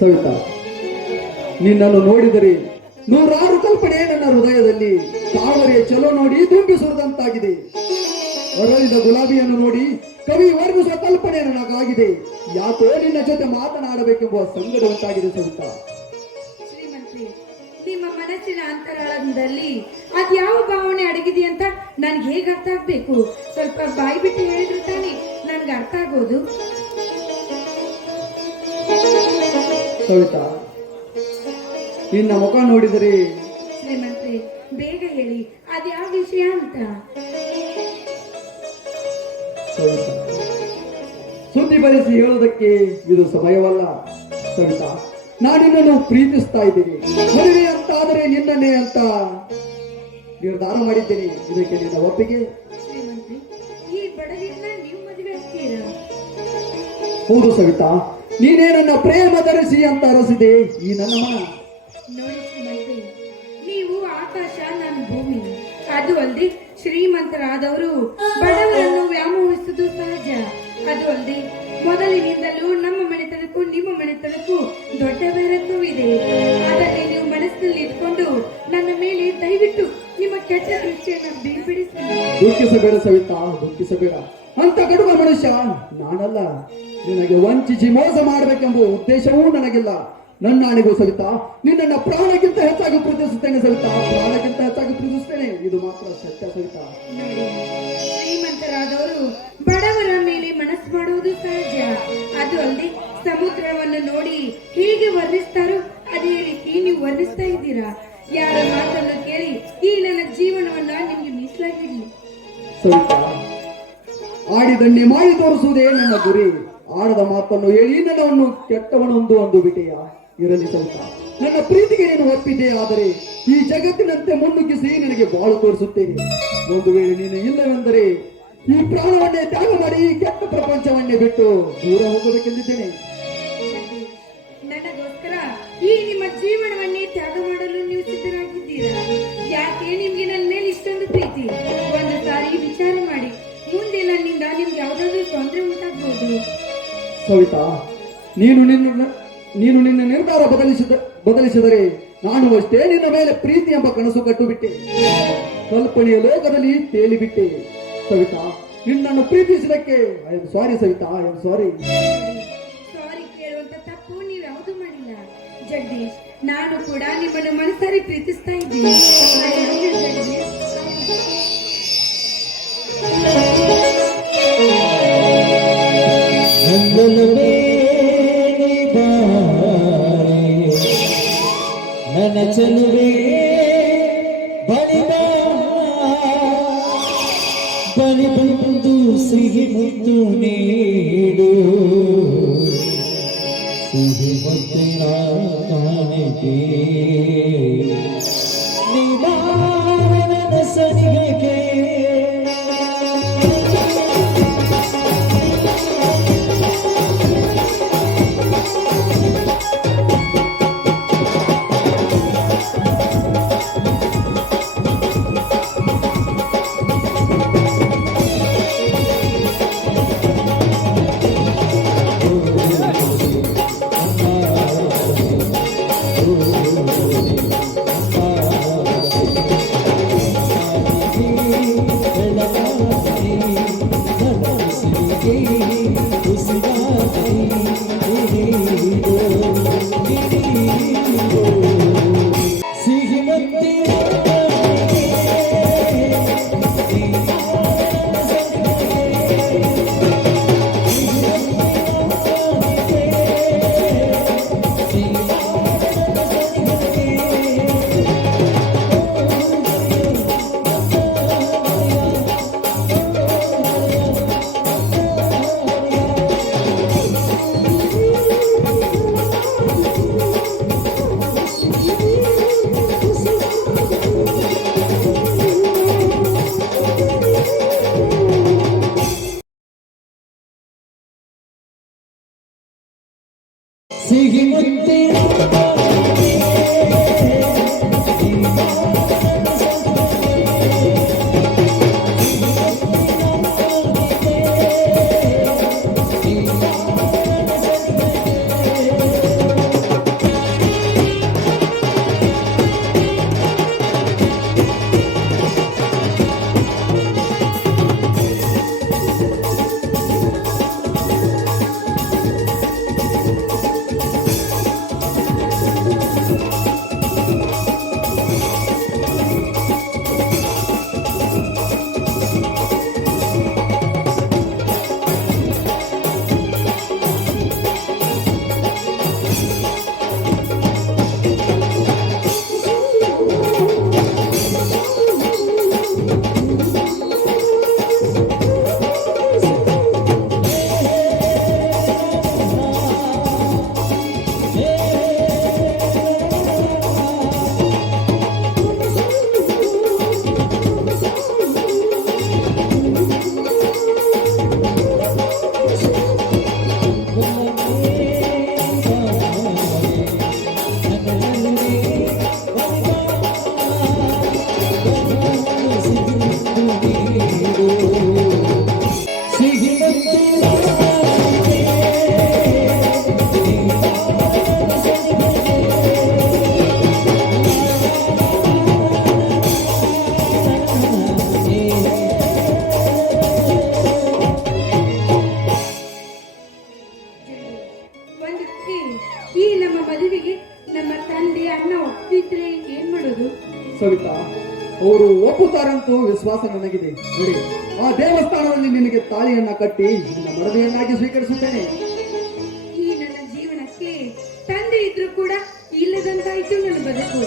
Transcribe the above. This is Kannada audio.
ಸವಿತಾ, ನಿನ್ನನ್ನು ನೋಡಿದರೆ ನೂರಾರು ಕಲ್ಪನೆ ನನ್ನ ಹೃದಯದಲ್ಲಿ ತಾವರೆಯ ಚಲೋ ನೋಡಿ ತುಂಬಿಸುವುದಂತಾಗಿದೆ. ಹೊರಳಿದ ಗುಲಾಬಿಯನ್ನು ನೋಡಿ ಕವಿ ವರ್ಣಿಸುವ ಕಲ್ಪನೆ ನನಗಾಗಿದೆ. ಯಾಕೋ ನಿನ್ನ ಜೊತೆ ಮಾತನಾಡಬೇಕೆಂಬುವ ಸಂಗಡ ಉಂಟಾಗಿದೆ ಸವಿತಾ. ಶ್ರೀಮಂತ್ರಿ, ನಿಮ್ಮ ಮನಸ್ಸಿನ ಅಂತರಾಳದಲ್ಲಿ ಅದ್ಯಾವ ಭಾವನೆ ಅಡಗಿದೆ ಅಂತ ನನ್ಗೆ ಹೇಗೆ ಅರ್ಥ ಆಗ್ಬೇಕು? ಸ್ವಲ್ಪ ಬಾಯಿ ಬಿಟ್ಟು ಹೇಳಿದ್ರೆ ತಾನೇ ನನ್ಗೆ ಅರ್ಥ ಆಗೋದು. ಸವಿತಾ, ನಿನ್ನ ಮುಖ ನೋಡಿದರೆ. ಶ್ರೀಮಂತ್ರಿ, ಬೇಗ ಹೇಳಿ ಅದ್ಯಾವ ವಿಷಯ ಅಂತ. ಸುದ್ದಿ ಬರೆಸಿ ಹೇಳುವುದಕ್ಕೆ ಇದು ಸಮಯವಲ್ಲ ಸವಿತಾ. ನಾನಿನ್ನನ್ನು ಪ್ರೀತಿಸ್ತಾ ಇದ್ದೀನಿ. ಮದುವೆ ಅಂತ ಆದರೆ ನಿನ್ನನ್ನೇ ಅಂತ ನಿರ್ಧಾರ ಮಾಡಿದ್ದೇನೆ. ಇದಕ್ಕೆ ನಿನ್ನ ಒಪ್ಪಿಗೆ? ಶ್ರೀಮಂತ್ರಿ, ಈ ಬಡವಿನ ನೀವು ಮದುವೆ ಆಗ್ತೀರಾ? ಹೌದು ಸವಿತಾ, ನೀನೇ ನನ್ನ ಪ್ರೇಮ ಧರಿಸಿ ಅಂತ ಅರಸಿದೆ ಈ ನನ್ನ ಮನ. ನೋಡಿ ಶ್ರೀಮಂತ್ರಿ, ನೀವು ಆಕಾಶ, ನಾನು ಭೂಮಿ. ಅದು ಅಲ್ದೆ ಶ್ರೀಮಂತರಾದವರು ಬಡವರನ್ನು ವ್ಯಾಮೋಹಿಸುವುದು ಸಹಜ. ಅದು ಅಲ್ಲದೆ ಮೊದಲಿನಿಂದಲೂ ನಮ್ಮ ಮನೆತನಕ್ಕೂ ನಿಮ್ಮ ಮನೆತನಕ್ಕೂ ದೊಡ್ಡ ಬೇರತ್ವವಿದೆ. ಅದನ್ನೇ ನೀವು ಮನಸ್ಸಿನಲ್ಲಿ ಇಟ್ಕೊಂಡು ನನ್ನ ಮೇಲೆ ದಯವಿಟ್ಟು ನಿಮ್ಮ ಕೆಟ್ಟ ದೃಷ್ಟಿಯನ್ನು ಬೇರ್ಪಡಿಸಿ. ದುಃಖಿಸಬೇಡ ಸವಿತಾ, ದುಃಖಿಸಬೇಡ. ಅಂತ ಕಡುವ ಮನುಷ್ಯ ನಾನಲ್ಲ. ನಿನಗೆ ವಂಚಿಸಿ ಮೋಸ ಮಾಡಬೇಕೆಂಬ ಉದ್ದೇಶವೂ ನನಗಿಲ್ಲ. ನನ್ನ ಅಣಿಗೂ ಸವಿತಾ, ನಿನ್ನನ್ನು ಪ್ರಾಣಕ್ಕಿಂತ ಹೆಚ್ಚಾಗಿ ಪ್ರೀತಿಸುತ್ತೇನೆ ಸವಿತಾ, ಪ್ರಾಣಕ್ಕಿಂತ ಹೆಚ್ಚಾಗಿ ಪ್ರೀತಿಸುತ್ತೇನೆ. ಇದು ಮಾತ್ರ ಸತ್ಯ ಸವಿತಾ. ಶ್ರೀಮಂತರಾದವರು ಬಡವರ ಮೇಲೆ ಮನಸ್ಸು ಮಾಡುವುದು ಸಹಜ. ಅದು ಅಲ್ಲದೆ ಸಮುದ್ರವನ್ನು ನೋಡಿ ಹೇಗೆ ವರ್ಣಿಸ್ತಾರೋ ಅದೇ ರೀತಿ ನೀವು ವರ್ಣಿಸ್ತಾ ಇದ್ದೀರಾ. ಯಾರ ಮಾತನ್ನು ಕೇಳಿ ಈ ನನ್ನ ಜೀವನವನ್ನ ನಿಮ್ಗೆ ಮೀಸಲಾಗಿರ್ಲಿ. ಸವಿತಾ, ಆಡಿದಣ್ಣೆ ಮಾಡಿ ತೋರಿಸುವುದೇ ನನ್ನ ಗುರಿ. ಆಡದ ಮಾತನ್ನು ಹೇಳಿ ನನ್ನವನ್ನು ಕೆಟ್ಟವನೊಂದು ಅಂದು ಬಿಟ್ಟೆಯ. ಇರಲಿ ಸವಿತಾ, ನನ್ನ ಪ್ರೀತಿಗೆ ನೀನು ಒಪ್ಪಿದೆ. ಆದರೆ ಈ ಜಗತ್ತಿನಂತೆ ಮುನ್ನುಗ್ಗಿಸಿ ನನಗೆ ಬಾಳು ತೋರಿಸುತ್ತೇನೆ. ಒಂದು ವೇಳೆ ನೀನು ಇಲ್ಲವೆಂದರೆ ಈ ಪ್ರಾಣವನ್ನೇ ತ್ಯಾಗ ಮಾಡಿ ಈ ಕೆಟ್ಟ ಪ್ರಪಂಚವನ್ನೇ ಬಿಟ್ಟು ದೂರ ಹೋಗಬೇಕೆಂದಿದ್ದೇನೆ. ನನಗೋಸ್ಕರ ಈ ನಿಮ್ಮ ಜೀವನವನ್ನೇ ತ್ಯಾಗ ಮಾಡಲು ನೀವು ಸಿದ್ಧರಾಗಿದ್ದೀರಾ? ಯಾಕೆ ನಿಮ್ಗೆ ನನ್ನ ಮೇಲೆ ಇಷ್ಟೊಂದು ಪ್ರೀತಿ? ಒಂದು ಸಾರಿ ವಿಚಾರ ಮಾಡಿ. ಮುಂದೆ ನನ್ನಿಂದ ನಿಮ್ಗೆ ಯಾವ್ದಾದ್ರು ತೊಂದರೆ ಉಂಟಾಗಬಹುದು. ಸವಿತಾ, ನೀನು ನಿನ್ನ ನಿರ್ಧಾರ ಬದಲಿಸಿದರೆ ನಾನು ಅಷ್ಟೇ ನಿನ್ನ ಮೇಲೆ ಪ್ರೀತಿ ಎಂಬ ಕನಸು ಕಟ್ಟುಬಿಟ್ಟೆ. ಕಲ್ಪನೆಯ ಲೋಕದಲ್ಲಿ ತೇಲಿಬಿಟ್ಟೆ. ಸವಿತಾ, ನಿನ್ನನ್ನು ಪ್ರೀತಿಸಿದಕ್ಕೆ I am sorry Savita, I am sorry. Sorry ಕೇಳುವಂತ ತಪ್ಪು ನೀವು ಯಾವುದು ಮಾಡಿಲ್ಲ ಜಗದೀಶ್. ನಾನು ಕೂಡ ನಿಮ್ಮನ್ನು ಮನಸಾರಿ ಪ್ರೀತಿಸ್ತಾ ಇದ್ದೀನಿ. ನನ್ನ ಚಲುವೆ ಬಳಿ ಬಂದು ಸಿಹಿ ಮುತ್ತು ನೀಡು, ಸಿಹಿ ಮುತ್ತಿನ ಕಾಣಿಕೆ ನಿವಾರಣ ಸನಿಗೆ. ಸಿಹಿ ಮುತ್ತಿನ ಸವಿತಾ, ಅವರು ಒಪ್ಪುತ್ತಾರಂತೂ ವಿಶ್ವಾಸ ನನಗಿದೆ. ನೋಡಿ, ಆ ದೇವಸ್ಥಾನದಲ್ಲಿ ನಿನಗೆ ತಾಳಿಯನ್ನ ಕಟ್ಟಿ ನಿನ್ನ ಮಡದಿಯನ್ನಾಗಿ ಸ್ವೀಕರಿಸುತ್ತೇನೆ. ಈ ನನ್ನ ಜೀವನಕ್ಕೆ ತಂದೆ ಇದ್ರೂ ಕೂಡ ಇಲ್ಲದಂತಾಯ್ತು ನನ್ನ ಬದುಕು.